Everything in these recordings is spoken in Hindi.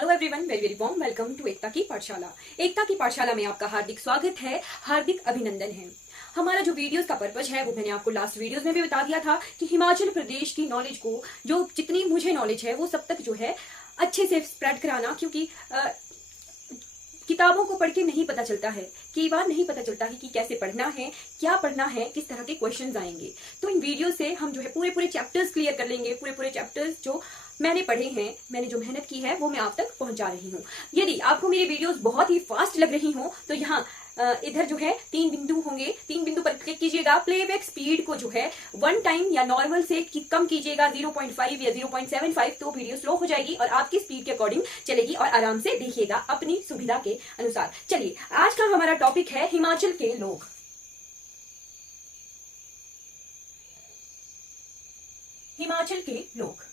Hello everyone, very very warm welcome to Ekta की पाठशाला। एकता की पाठशाला में आपका हार्दिक स्वागत है, हार्दिक अभिनंदन है। हमारा जो वीडियोस का पर्पज है वो मैंने आपको लास्ट वीडियोस में भी बता दिया था कि हिमाचल प्रदेश की नॉलेज को, जो जितनी मुझे नॉलेज है वो सब तक जो है अच्छे से स्प्रेड कराना, क्योंकि किताबों को पढ़ के नहीं पता चलता है, कई बार नहीं पता चलता है कि कैसे पढ़ना है, क्या पढ़ना है, किस तरह के क्वेश्चंस आएंगे। तो इन वीडियो से हम जो है पूरे पूरे चैप्टर्स क्लियर कर लेंगे, पूरे पूरे चैप्टर्स जो मैंने पढ़े हैं, मैंने जो मेहनत की है वो मैं आप तक पहुंचा रही हूँ। यदि आपको मेरी वीडियोस बहुत ही फास्ट लग रही हो तो यहाँ इधर जो है 3 बिंदु होंगे, 3 बिंदु पर क्लिक कीजिएगा। प्लेबैक स्पीड को जो है 1 टाइम या नॉर्मल से कम कीजिएगा, 0.5 या 0.75, तो वीडियो स्लो हो जाएगी और आपकी स्पीड के अकॉर्डिंग चलेगी और आराम से देखिएगा अपनी सुविधा के अनुसार। चलिए, आज का हमारा टॉपिक है हिमाचल के लोग। हिमाचल के लोग,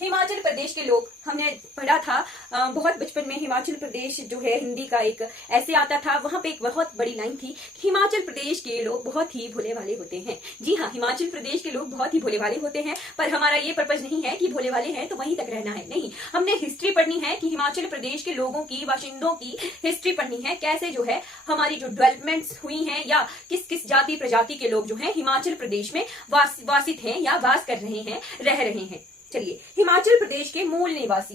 हिमाचल प्रदेश के लोग हमने पढ़ा था बहुत बचपन में। हिमाचल प्रदेश जो है हिंदी का एक ऐसे आता था, वहां पे एक बहुत बड़ी लाइन थी, हिमाचल प्रदेश के लोग बहुत ही भोले वाले होते हैं। जी हाँ, हिमाचल प्रदेश के लोग बहुत ही भोले वाले होते हैं, पर हमारा ये पर्पज नहीं है कि भोले वाले हैं तो वहीं तक रहना है। नहीं, हमने हिस्ट्री पढ़नी है कि हिमाचल प्रदेश के लोगों की, बाशिंदों की हिस्ट्री पढ़नी है, कैसे जो है हमारी जो डेवलपमेंट्स हुई हैं या किस किस जाति प्रजाति के लोग जो है हिमाचल प्रदेश में वासित हैं या वास कर रहे हैं, रह रहे हैं। चलिए, हिमाचल प्रदेश के मूल निवासी।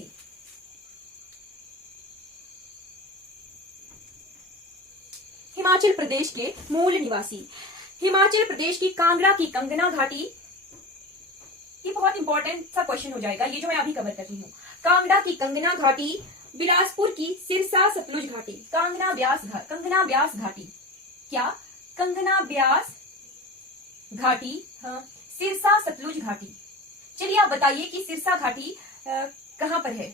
हिमाचल प्रदेश के मूल निवासी, हिमाचल प्रदेश की कांगड़ा की कंगना घाटी, ये बहुत इंपॉर्टेंट सा क्वेश्चन हो जाएगा, ये जो मैं अभी कवर कर रही हूँ। कांगड़ा की कंगना घाटी, बिलासपुर की सिरसा सतलुज घाटी, कंगना ब्यास घाटी, क्या कंगना ब्यास घाटी, हाँ, सिरसा सतलुज घाटी। चलिए, आप बताइए कि सिरसा घाटी कहां पर है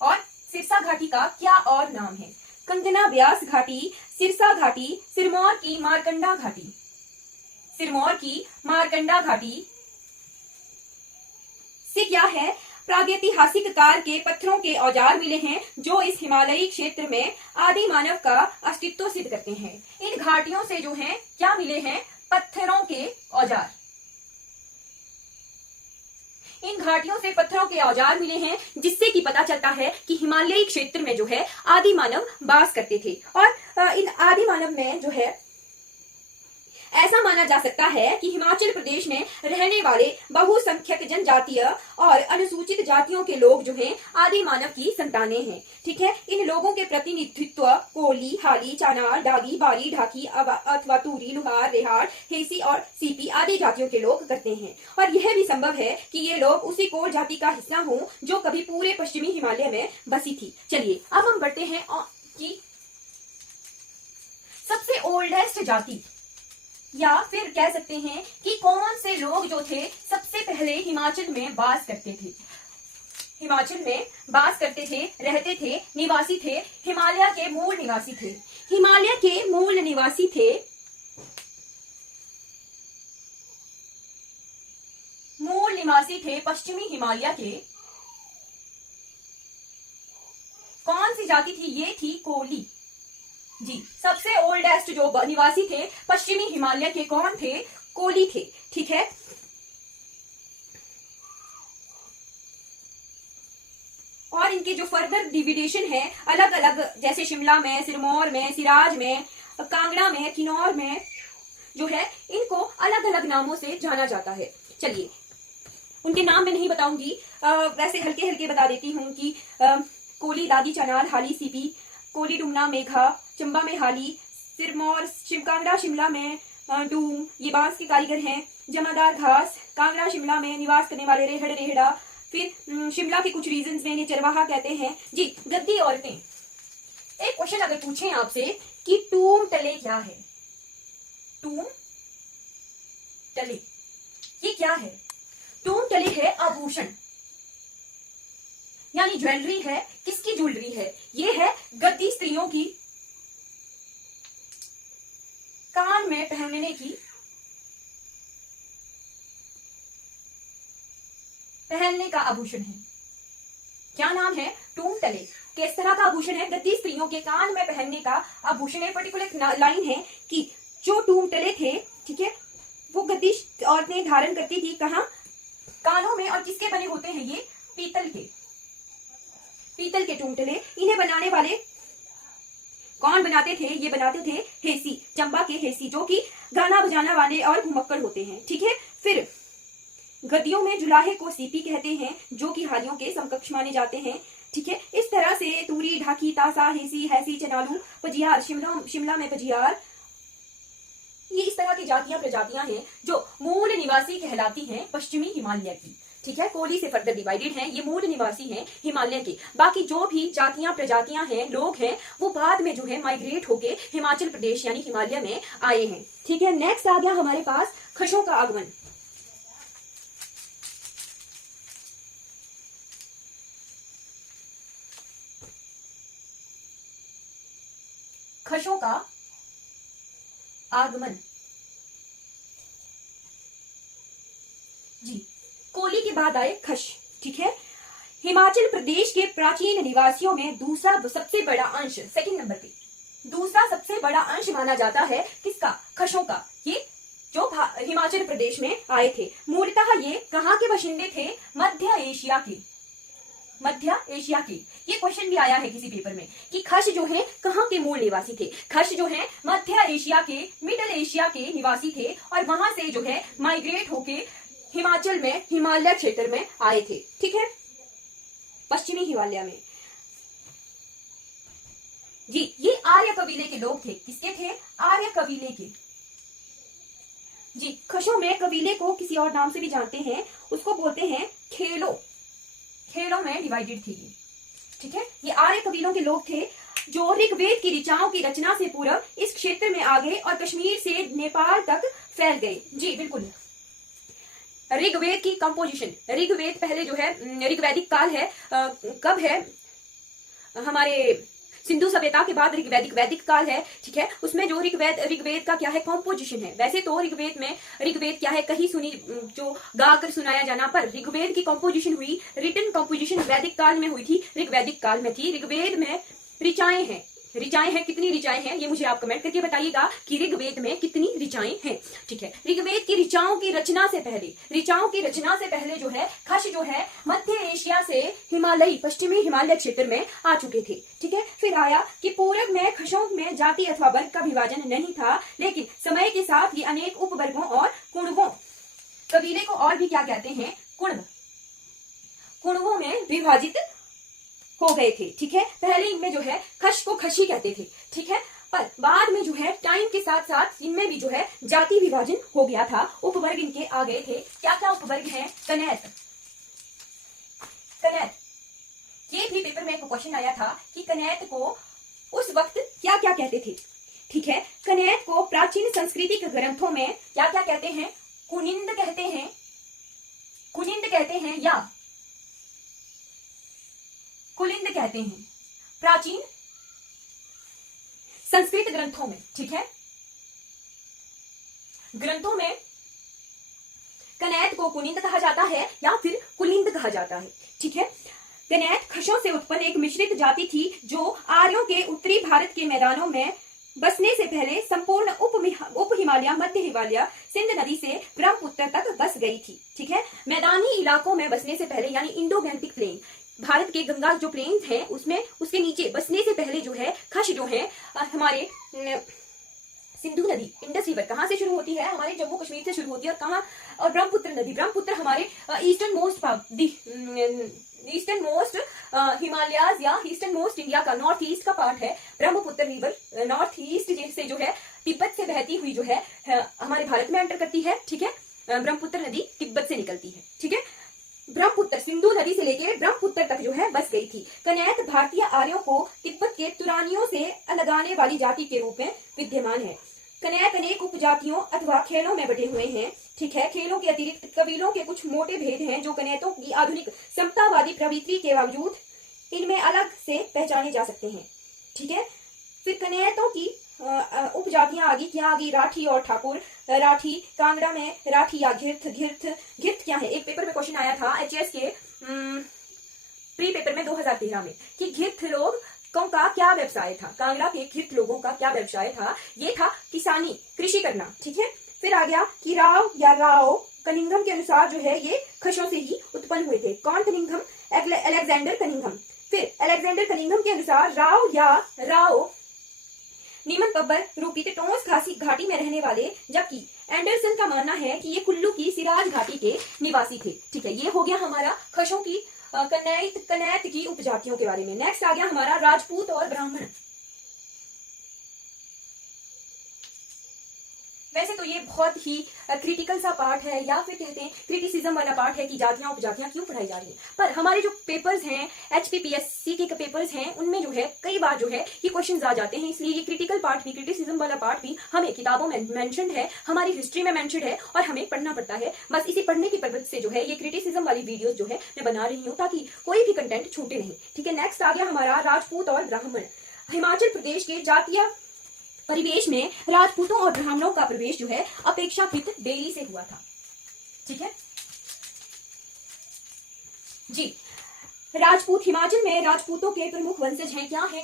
और सिरसा घाटी का क्या और नाम है। कंगना ब्यास घाटी, सिरसा घाटी, सिरमौर की मारकंडा घाटी, सिरमौर की मारकंडा घाटी से क्या है, प्रागैतिहासिक काल के पत्थरों के औजार मिले हैं जो इस हिमालयी क्षेत्र में आदि मानव का अस्तित्व सिद्ध करते हैं। इन घाटियों से जो है क्या मिले हैं, पत्थरों के औजार। इन घाटियों से पत्थरों के औजार मिले हैं, जिससे कि पता चलता है कि हिमालयी क्षेत्र में जो है आदि मानव वास करते थे। और इन आदि मानव में जो है ऐसा माना जा सकता है कि हिमाचल प्रदेश में रहने वाले बहुसंख्यक जनजातीय और अनुसूचित जातियों के लोग जो हैं आदि मानव की संतानें हैं। ठीक है, इन लोगों के प्रतिनिधित्व कोली, हाली, चानार, डागी, बारी, ढाकी अथवा तूरी, लुहार, रेहाड़, हेसी और सीपी आदि जातियों के लोग करते हैं। और यह भी संभव है कि ये लोग उसी कोर जाति का हिस्सा हों जो कभी पूरे पश्चिमी हिमालय में बसी थी। चलिए, अब हम बढ़ते हैं कि सबसे ओल्डेस्ट जाति, या फिर कह सकते हैं कि कौन से लोग जो थे सबसे पहले हिमाचल में वास करते थे, हिमाचल में वास करते थे, रहते थे, निवासी थे, हिमालय के मूल निवासी थे। हिमालय के मूल निवासी थे, मूल निवासी थे पश्चिमी हिमालय के। कौन सी जाति थी ये? थी कोली। जी, सबसे ओल्डेस्ट जो निवासी थे पश्चिमी हिमालय के कौन थे? कोली थे। ठीक है, और इनके जो फर्दर डिविडेशन है अलग अलग, जैसे शिमला में, सिरमौर में, सिराज में, कांगड़ा में, किन्नौर में जो है इनको अलग अलग नामों से जाना जाता है। चलिए, उनके नाम मैं नहीं बताऊंगी, वैसे हल्के हल्के बता देती हूँ कि कोली, दागी, चनार, हाली, सीपी, कोली, डुमना, मेघा, चंबा में हाली, सिरमौर, कांगड़ा शिमला में डूम, ये बांस के कारीगर हैं। जमादार घास, कांगड़ा शिमला में निवास करने वाले रेहड़, रेहड़ा। फिर शिमला के कुछ रीजन्स में इन्हें चरवाहा कहते हैं। जी, गद्दी औरतें। एक क्वेश्चन अगर पूछें आपसे कि टूम टले क्या है, टूम टले ये क्या है? टूम टले है आभूषण, यानी ज्वेलरी है। किसकी ज्वेलरी है? ये है गद्दी स्त्रियों की कान में पहनने की, पहनने का आभूषण है। क्या नाम है? टूम टले। किस तरह का आभूषण है? गद्दी स्त्रियों के कान में पहनने का आभूषण है। पर्टिकुलर लाइन है कि जो टूम टले थे, ठीक है, वो गद्दी औरतें धारण करती थी। कहाँ? कानों में। और किसके बने होते हैं ये? पीतल के। पीतल के टूंटले। इन्हें बनाने वाले कौन बनाते थे? ये बनाते थे हेसी, चंबा के हेसी, जो कि गाना बजाना वाले और घुमक्कड़ होते हैं। ठीक है। फिर गद्दियों में जुलाहे को सीपी कहते हैं, जो कि हालियों के समकक्ष माने जाते हैं। ठीक है। इस तरह से तूरी, ढाकी, तासा, हेसी, हैसी, चनालू, पजियार, शिमला में पजियार, ये इस तरह की जातियां प्रजातियां हैं जो मूल निवासी कहलाती हैं पश्चिमी हिमालय की। ठीक है। कोली से फर्दर डिवाइडेड हैं, ये मूल निवासी हैं हिमालय के। बाकी जो भी जातियां प्रजातियां हैं, लोग हैं, वो बाद में जो है माइग्रेट होके हिमाचल प्रदेश यानी हिमालय में आए हैं। ठीक है। नेक्स्ट आ गया हमारे पास खशों का आगमन। खशों का आगमन जी, कोली के बाद आए खश। ठीक है। हिमाचल प्रदेश के प्राचीन निवासियों में दूसरा सबसे बड़ा अंश, सेकंड नंबर पे दूसरा सबसे बड़ा अंश माना जाता है किसका? खशों का। ये जो हिमाचल प्रदेश में आए थे, मूलतः ये कहाँ के बाशिंदे थे? मध्य एशिया के। मध्य एशिया की। ये क्वेश्चन भी आया है किसी पेपर में कि खश जो है कहाँ के मूल निवासी थे? खश जो है मध्य एशिया के, मिडल एशिया के निवासी थे और वहां से जो है माइग्रेट होके हिमाचल में, हिमालय क्षेत्र में आए थे। ठीक है। पश्चिमी हिमालय में जी, ये आर्य कबीले के लोग थे। किसके थे? आर्य कबीले के। जी, खशों में कबीले को किसी और नाम से भी जानते हैं, उसको बोलते हैं खेलो। खेलों में डिवाइडेड थे ये। ठीक है। ये आर्य कबीलों के लोग थे जो ऋग्वेद की ऋचाओं की रचना से पूर्व इस क्षेत्र में आ गए और कश्मीर से नेपाल तक फैल गए। जी बिल्कुल। ऋग्वेद की कंपोजिशन, ऋग्वेद पहले जो है ऋग्वैदिक काल है, कब है? हमारे सिंधु सभ्यता के बाद वैदिक काल है। ठीक है। उसमें जो ऋग्वेद का क्या है? कॉम्पोजिशन है। वैसे तो ऋग्वेद क्या है? कहीं सुनी, जो गाकर सुनाया जाना, पर ऋग्वेद की कॉम्पोजिशन हुई, रिटन कॉम्पोजिशन वैदिक काल में हुई थी, ऋग्वैदिक काल में थी। ऋग्वेद में ऋचाएं हैं। कितनी ऋचाएं हैं ये मुझे आप कमेंट करके बताइएगा कि ऋग्वेद में कितनी ऋचाएं हैं। ठीक है। ऋग्वेद की ऋचाओं की रचना से पहले जो है खश जो है मध्य एशिया से पश्चिमी हिमालय क्षेत्र में आ चुके थे। ठीक है। फिर आया कि पूर्व में खशों में जाति अथवा वर्ग का विभाजन नहीं था, लेकिन समय के साथ ये अनेक उपवर्गों और कुणवों, कबीले को और भी क्या कहते हैं? कुणवों में विभाजित हो गए थे। ठीक है। पहले इनमें जो है खश को खशी कहते थे। ठीक है। पर बाद में जो है टाइम के साथ साथ इनमें भी जो है जाति विभाजन हो गया था, उपवर्ग इनके आ गए थे। क्या क्या उपवर्ग हैं? कनैत। ये भी पेपर में एक क्वेश्चन आया था कि कनैत को उस वक्त क्या क्या कहते थे। ठीक है। कनैत को प्राचीन सांस्कृतिक ग्रंथों में क्या क्या कहते हैं? कुनिंद कहते हैं या कुलिंद कहते हैं, प्राचीन संस्कृत ग्रंथों में। ठीक है। ग्रंथों में कनैत को कुनिंद कहा जाता है या फिर कुलिंद कहा जाता है। ठीक है। कनैत खशों से उत्पन्न एक मिश्रित जाति थी जो आर्यों के उत्तरी भारत के मैदानों में बसने से पहले संपूर्ण उप हिमालय, मध्य हिमालय, सिंध नदी से ब्रह्मपुत्र तक बस गई थी। ठीक है। मैदानी इलाकों में बसने से पहले यानी इंडो गैंटिक प्लेन, भारत के गंगा जो प्लेन्स हैं उसमें, उसके नीचे बसने से पहले जो है खश जो है हमारे सिंधु नदी, इंडस रिवर कहाँ से शुरू होती है? हमारे जम्मू कश्मीर से शुरू होती है। और कहाँ? और ब्रह्मपुत्र नदी, ब्रह्मपुत्र हमारे ईस्टर्न मोस्ट हिमालयाज या ईस्टर्न मोस्ट इंडिया का नॉर्थ ईस्ट का पार्ट है। ब्रह्मपुत्र रिवर नॉर्थ ईस्ट से जो है तिब्बत से बहती हुई जो है हमारे भारत में एंटर करती है। ठीक है। ब्रह्मपुत्र नदी तिब्बत से निकलती है। ठीक है। ब्रह्मपुत्र, सिंधु नदी से लेकर ब्रह्मपुत्र तक जो है बस गई थी। कनैत भारतीय आर्यों को तिब्बत के तुरानियों से अलगाने वाली जाति के रूप में विद्यमान है। कनैत अनेक उपजातियों अथवा खेलों में बटे हुए हैं। ठीक है। खेलों के अतिरिक्त कबीलों के कुछ मोटे भेद हैं जो कनैतों की आधुनिक समतावादी प्रवृत्ति के बावजूद इनमें अलग से पहचाने जा सकते हैं। ठीक है। फिर कनैतों की उपजातियां आगे क्या आगे? राठी और ठाकुर। राठी, कांगड़ा में राठी या घिर्थ क्या है? एक पेपर में क्वेश्चन आया था एचएस के प्री पेपर में 2013 में कि घिर्थ लोगों का क्या व्यवसाय था? कांगड़ा के घिर्थ लोगों का क्या व्यवसाय था? ये था किसानी, कृषि करना। ठीक है। फिर आ गया कि राव या राव कनिंघम के अनुसार जो है ये खशों से ही उत्पन्न हुए थे। कौन कनिंघम? Alexander Cunningham. फिर अलेक्जेंडर कनिंघम के अनुसार राव नीमन बब्बर रूपी टोंस घाटी में रहने वाले, जबकि एंडरसन का मानना है कि ये कुल्लू की सिराज घाटी के निवासी थे। ठीक है, ये हो गया हमारा खशों की कनैत की उपजातियों के बारे में। नेक्स्ट आ गया हमारा राजपूत और ब्राह्मण। वैसे तो ये बहुत ही क्रिटिकल सा पार्ट है, या फिर कहते हैं क्रिटिसिज्म वाला पार्ट है कि जातियां उपजातियां क्यों पढ़ाई जा रही हैं। पर हमारे जो पेपर्स हैं, HPPSC के पेपर्स हैं, उनमें जो है कई बार जो है ये क्वेश्चंस आ जाते हैं। इसलिए ये क्रिटिकल पार्ट भी, क्रिटिसिज्म वाला पार्ट भी हमें किताबों में मेंशन्ड है, हमारी हिस्ट्री में मेंशन्ड है और हमें पढ़ना पड़ता है। बस इसी पढ़ने की पर्पज से जो है ये क्रिटिसिज्म वाली वीडियोस जो है मैं बना रही हूँ, ताकि कोई भी कंटेंट छूटे नहीं। ठीक है, नेक्स्ट आ गया हमारा राजपूत और ब्राह्मण। हिमाचल प्रदेश के जातीय परिवेश में राजपूतों और ब्राह्मणों का प्रवेश जो है अपेक्षाकृत देरी से हुआ था। ठीक है जी। राजपूत, हिमाचल में राजपूतों के प्रमुख वंशज हैं, क्या है?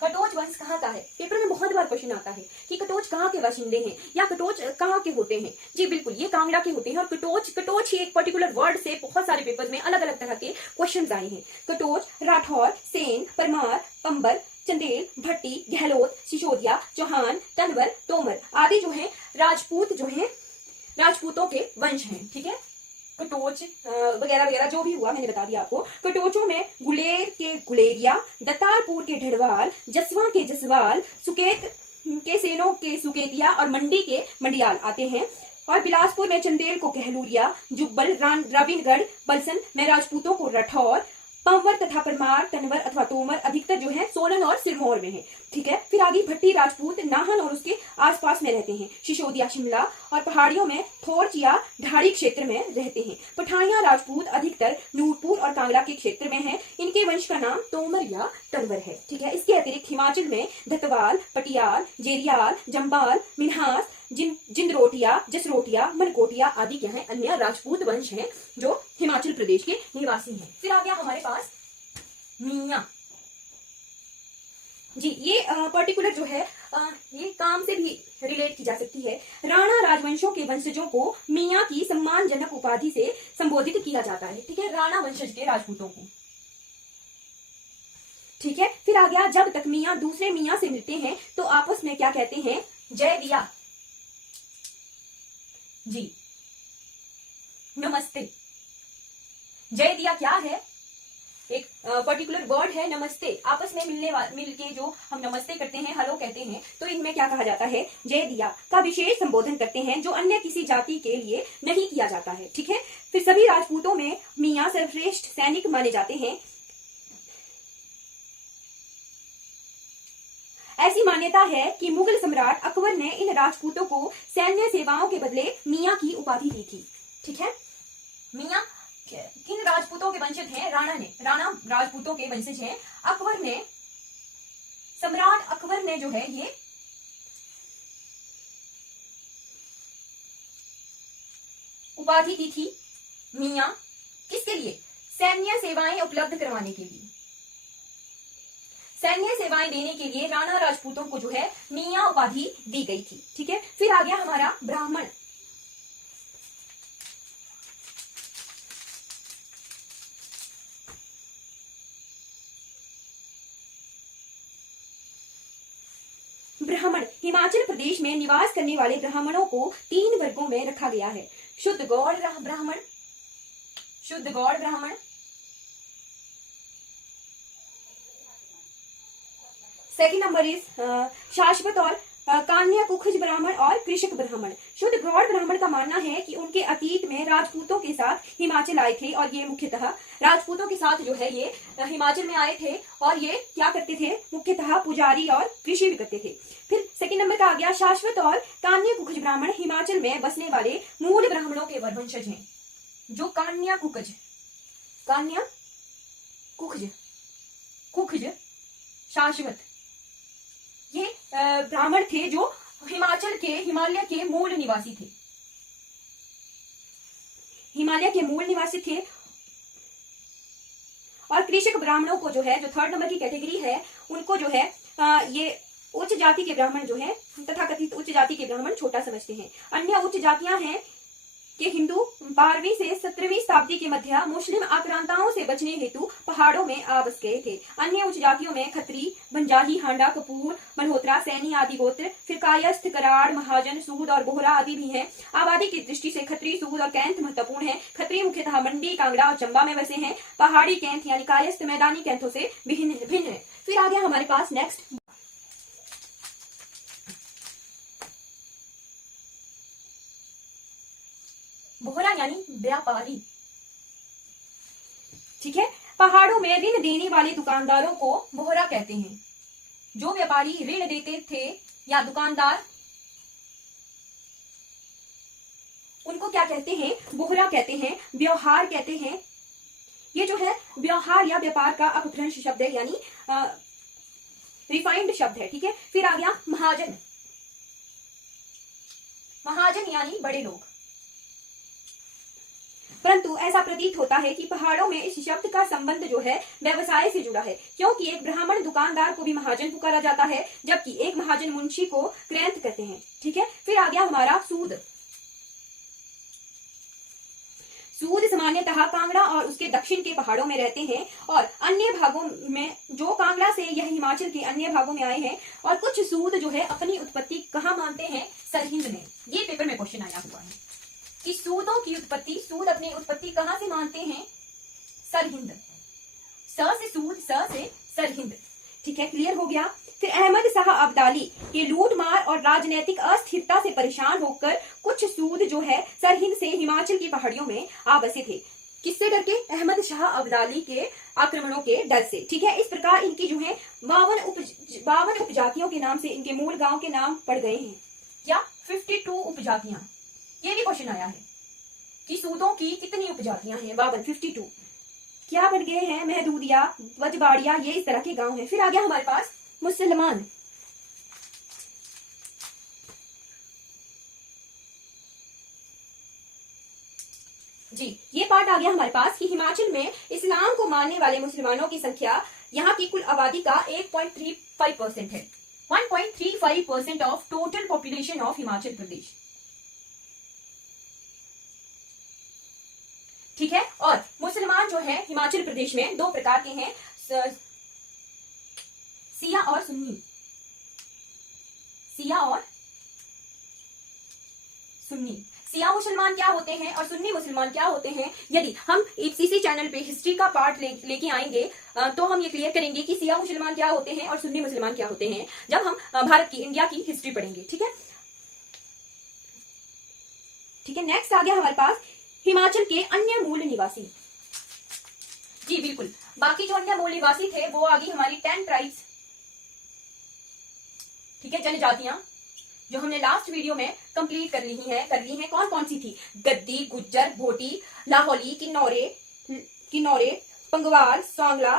कटोच वंश कहाँ का है? पेपर में बहुत बार क्वेश्चन आता है कि कटोच कहाँ के बाशिंदे हैं या कटोच कहाँ के होते हैं। जी बिल्कुल, ये कांगड़ा के होते हैं। और कटोच ही एक पर्टिकुलर वर्ड से बहुत सारे पेपर में अलग अलग तरह के क्वेश्चन आए हैं। कटोच, राठौर, सेन, परमार, पंबर, चंदेल, भट्टी, गहलोत, सिसोदिया, चौहान, तनवर, तोमर आदि जो है राजपूतों के वंश हैं। ठीक है, कटोच वगैरह वगैरह जो भी हुआ मैंने बता दिया आपको। कटोचों में गुलेर के गुलेरिया, दत्तारपुर के ढड़वाल, जसवा के जसवाल, सुकेत के सेनों के सुकेतिया और मंडी के मंडियाल आते हैं। और बिलासपुर में चंदेल को कहलूरिया, जुब्बल, रविनगढ़, बलसन में राजपूतों को रठौर, पंवर तथा परमार, तनवर अथवा तोमर अधिकतर जो है सोलन और सिरमौर में है। ठीक है, फिर आगे भट्टी राजपूत नाहन और उसके आसपास में रहते हैं। सिसोदिया, शिमला और पहाड़ियों में थोरचिया ढाड़ी क्षेत्र में रहते हैं। पठानिया राजपूत अधिकतर नूरपुर और कांगड़ा के क्षेत्र में हैं। इनके वंश का नाम तोमर या तनवर है। ठीक है, इसके अतिरिक्त हिमाचल में धतवाल, पटियाल, जेरियाल, जम्बाल, मिन्हास, जिंदरोटिया, जसरोटिया, मनकोटिया आदि क्या है? अन्य राजपूत वंश हैं जो हिमाचल प्रदेश के निवासी हैं। फिर आ गया हमारे पास मियां जी। ये पर्टिकुलर जो है ये काम से भी रिलेट की जा सकती है। राणा राजवंशों के वंशजों को मियां की सम्मानजनक उपाधि से संबोधित किया जाता है। ठीक है, राणा वंशज के राजपूतों को। ठीक है, फिर आ गया जब तक मियां दूसरे मियां से मिलते हैं तो आपस में क्या कहते हैं? जय दिया जी, नमस्ते। जय दिया क्या है? एक पर्टिकुलर वर्ड है नमस्ते। आपस में मिलके जो हम नमस्ते करते हैं, हेलो कहते हैं, तो इनमें क्या कहा जाता है? जय दिया का विशेष संबोधन करते हैं जो अन्य किसी जाति के लिए नहीं किया जाता है। ठीक है, फिर सभी राजपूतों में मियां सर्वश्रेष्ठ सैनिक माने जाते हैं। ऐसी मान्यता है कि मुगल सम्राट अकबर ने इन राजपूतों को सैन्य सेवाओं के बदले मियां की उपाधि दी थी। ठीक है, मियां किन राजपूतों के वंशज हैं? राणा राजपूतों के वंशज हैं। सम्राट अकबर ने जो है ये उपाधि दी थी मियां, किसके लिए? सैन्य सेवाएं उपलब्ध करवाने के लिए, सैन्य सेवाएं देने के लिए राणा राजपूतों को जो है मियां उपाधि दी गई थी। ठीक है, फिर आ गया हमारा ब्राह्मण। ब्राह्मण हिमाचल प्रदेश में निवास करने वाले ब्राह्मणों को 3 वर्गों में रखा गया है। शुद्ध गौड़ ब्राह्मण, सेकंड नंबर इज शाश्वत और कान्या कुखज ब्राह्मण और कृषक ब्राह्मण। शुद्ध गौड़ ब्राह्मण का मानना है कि उनके अतीत में राजपूतों के साथ हिमाचल आए थे और ये मुख्यतः राजपूतों के साथ जो है ये हिमाचल में आए थे और ये क्या करते थे? मुख्यतः पुजारी और कृषि भी करते थे। फिर सेकंड नंबर का आ गया शाश्वत और कान्या कुखज ब्राह्मण। हिमाचल में बसने वाले मूल ब्राह्मणों के वंशज हैं। जो कान्या कुखज शाश्वत ये ब्राह्मण थे जो हिमालय के मूल निवासी थे। और कृषक ब्राह्मणों को जो है, जो 3rd नंबर की कैटेगरी है, उनको जो है ये उच्च जाति के ब्राह्मण जो है, तथाकथित उच्च जाति के ब्राह्मण छोटा समझते हैं। अन्य उच्च जातियां हैं कि हिंदू 12वीं से 17वीं शताब्दी के मध्य मुस्लिम आक्रांताओं से बचने हेतु पहाड़ों में आ बस गए थे। अन्य उच्च जातियों में खत्री, बंजाही, हांडा, कपूर, मल्होत्रा, सैनी आदि गोत्र, फिर कायस्थ, कराड़, महाजन, सूद और बोहरा आदि भी हैं। आबादी की दृष्टि से खत्री, सूद और कैंथ महत्वपूर्ण है। खत्री मुख्यतः मंडी, कांगड़ा और चंबा में बसे हैं। पहाड़ी कैंथ यानी कायस्थ मैदानी कैंथों से भिन्न है। फिर आ गया हमारे पास नेक्स्ट बोहरा यानी व्यापारी। ठीक है, पहाड़ों में ऋण देने वाले दुकानदारों को बोहरा कहते हैं। जो व्यापारी ऋण देते थे या दुकानदार, उनको क्या कहते हैं? बोहरा कहते हैं, व्यवहार कहते हैं। ये जो है व्यवहार या व्यापार का अपभ्रंश शब्द है, यानी रिफाइंड शब्द है। ठीक है, फिर आ गया महाजन। महाजन यानी बड़े लोग। परंतु ऐसा प्रतीत होता है कि पहाड़ों में इस शब्द का संबंध जो है व्यवसाय से जुड़ा है, क्योंकि एक ब्राह्मण दुकानदार को भी महाजन पुकारा जाता है, जबकि एक महाजन मुंशी को क्रैंत कहते हैं। ठीक है, फिर आ गया हमारा सूद। सूद सामान्यतः कांगड़ा और उसके दक्षिण के पहाड़ों में रहते हैं और अन्य भागों में, जो कांगड़ा से यह हिमाचल के अन्य भागों में आए हैं। और कुछ सूद जो है अपनी उत्पत्ति कहाँ मानते हैं? सरहिंद में। ये पेपर में क्वेश्चन आया हुआ है कि सूदों की उत्पत्ति, सूद अपनी उत्पत्ति कहाँ से मानते हैं? सरहिंद। स से सूद, स से सरहिंद। ठीक है, क्लियर हो गया। फिर अहमद शाह अब्दाली के लूटमार और राजनीतिक अस्थिरता से परेशान होकर कुछ सूद जो है सरहिंद से हिमाचल की पहाड़ियों में आ बसे थे। किससे डर के? अहमद शाह अब्दाली के आक्रमणों के डर से। ठीक है, इस प्रकार इनकी जो है 52 उपजातियों के नाम से इनके मूल गांव के नाम पड़ गए हैं, या 52 उपजातियां। ये भी क्वेश्चन आया है कि सूदों की कितनी उपजातियां हैं? 52। क्या बन गए हैं? महदूदिया, वजबाड़िया, ये इस तरह के गांव हैं। फिर आ गया हमारे पास मुसलमान। जी, ये पार्ट आ गया हमारे पास कि हिमाचल में इस्लाम को मानने वाले मुसलमानों की संख्या यहाँ की कुल आबादी का 1.35% है। 1.35% of total population of Himachal Pradesh. ठीक है, और मुसलमान जो है हिमाचल प्रदेश में 2 प्रकार के हैं, सिया और सुन्नी। सिया और सुन्नी। सिया मुसलमान क्या होते हैं और सुन्नी मुसलमान क्या होते हैं? यदि हम इसी चैनल पे हिस्ट्री का पार्ट लेके आएंगे तो हम ये क्लियर करेंगे कि सिया मुसलमान क्या होते हैं और सुन्नी मुसलमान क्या होते हैं, जब हम भारत की, इंडिया की हिस्ट्री पढ़ेंगे। ठीक है, ठीक है। नेक्स्ट आ गया हमारे पास हिमाचल के अन्य मूल निवासी। जी बिल्कुल, बाकी जो अन्य मूल निवासी थे वो आ गई हमारी 10 ट्राइब्स। ठीक है, जनजातियां जो हमने लास्ट वीडियो में कंप्लीट कर ली हैं। कौन कौन सी थी? गद्दी, गुज्जर, भोटी, लाहौली, किन्नौरे, पंगवाल, सांगला।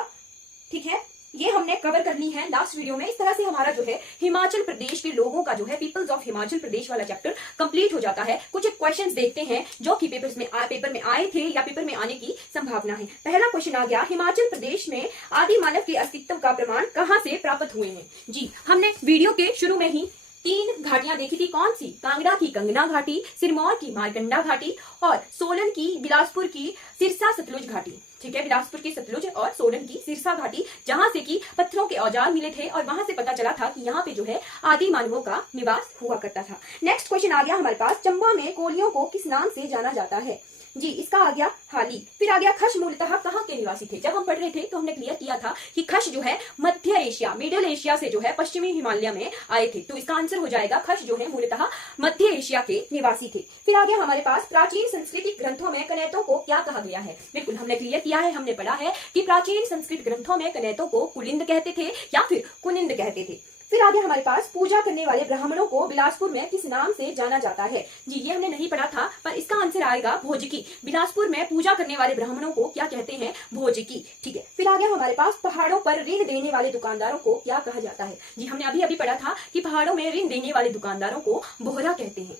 ठीक है, ये हमने कवर कर ली है लास्ट वीडियो में। इस तरह से हमारा जो है हिमाचल प्रदेश के लोगों का जो है पीपल्स ऑफ हिमाचल प्रदेश वाला चैप्टर कंप्लीट हो जाता है। कुछ क्वेश्चंस देखते हैं जो कि पेपर में आए थे या पेपर में आने की संभावना है। पहला क्वेश्चन आ गया, हिमाचल प्रदेश में आदि मानव के अस्तित्व का प्रमाण कहाँ से प्राप्त हुए हैं? जी, हमने वीडियो के शुरू में ही 3 घाटियां देखी थी। कौन सी? कांगड़ा की कंगना घाटी, सिरमौर की मारकंडा घाटी और सोलन की, बिलासपुर की सिरसा सतलुज घाटी। ठीक है, बिलासपुर की सतलुज और सोलन की सिरसा घाटी, जहां से कि पत्थरों के औजार मिले थे और वहां से पता चला था कि यहाँ पे जो है आदि मानवों का निवास हुआ करता था। नेक्स्ट क्वेश्चन आ गया हमारे पास, चंबा में कोलियों को किस नाम से जाना जाता है? जी, इसका आ गया हाली। फिर आ गया खश मूलतः कहाँ के निवासी थे? जब हम पढ़ रहे थे तो हमने क्लियर किया था कि खश जो है मध्य एशिया, मिडिल एशिया से जो है पश्चिमी हिमालय में आए थे। तो इसका आंसर हो जाएगा खश जो है मूलतः मध्य एशिया के निवासी थे। फिर आ गया हमारे पास प्राचीन संस्कृत ग्रंथों में कनैतों को क्या कहा गया है? बिल्कुल हमने क्लियर किया है, हमने पढ़ा है कि प्राचीन संस्कृत ग्रंथों में कनैतों को कुलिंद कहते थे या फिर कुनिंद कहते थे। फिर आगे हमारे पास पूजा करने वाले ब्राह्मणों को बिलासपुर में किस नाम से जाना जाता है? जी, ये हमने नहीं पढ़ा था, पर इसका आंसर आएगा भोजकी। बिलासपुर में पूजा करने वाले ब्राह्मणों को क्या कहते हैं? भोजकी। ठीक है, फिर आगे हमारे पास पहाड़ों पर ऋण देने वाले दुकानदारों को क्या कहा जाता है? जी, हमने अभी पढ़ा था कि पहाड़ों में ऋण देने वाले दुकानदारों को बोहरा कहते हैं।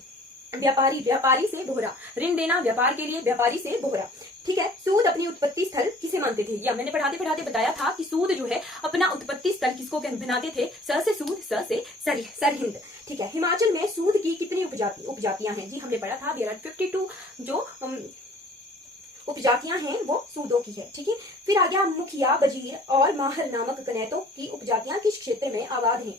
व्यापारी, व्यापारी से बोहरा, ऋण देना व्यापार के लिए, व्यापारी से बोहरा। ठीक है। सूद अपनी उत्पत्ति स्थल किसे मानते थे, या मैंने पढ़ाते पढ़ाते बताया था कि सूद जो है अपना उत्पत्ति स्थल किसको बनाते थे, स से सूद, स से सरहिंद। ठीक है। हिमाचल में सूद की कितनी उपजातियां हैं, जी हमने पढ़ा था देयर आर 52 जो उपजातियां हैं वो सूदों की है। ठीक है। फिर आ गया मुखिया, बजीर और माहर नामक कनैतों की उपजातियां किस क्षेत्र में आबाद हैं,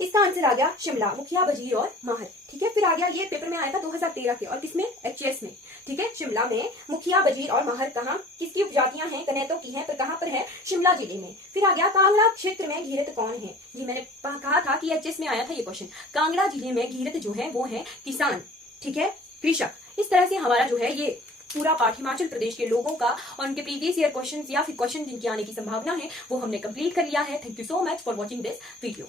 इसका आंसर आ गया शिमला, मुखिया, बजीर और माहर। ठीक है। फिर आ गया, ये पेपर में आया था 2013 के, और किसमें, एचएस में। ठीक है। शिमला में मुखिया, बजीर और माहर कहाँ किसकी उपजातियां हैं, कनैतों की हैं, पर कहाँ पर है, शिमला जिले में। फिर आ गया कांगड़ा क्षेत्र में घीरत कौन है, जी मैंने कहा था कि एचएस में आया था ये क्वेश्चन। कांगड़ा जिले में घीरत जो है वो है किसान। ठीक है, कृषक। इस तरह से हमारा जो है ये पूरा पाठ हिमाचल प्रदेश के लोगों का और उनके प्रीवियस ईयर क्वेश्चन या फिर क्वेश्चन जिनके आने की संभावना है वो हमने कंप्लीट कर लिया है। Thank you so much for watching this video.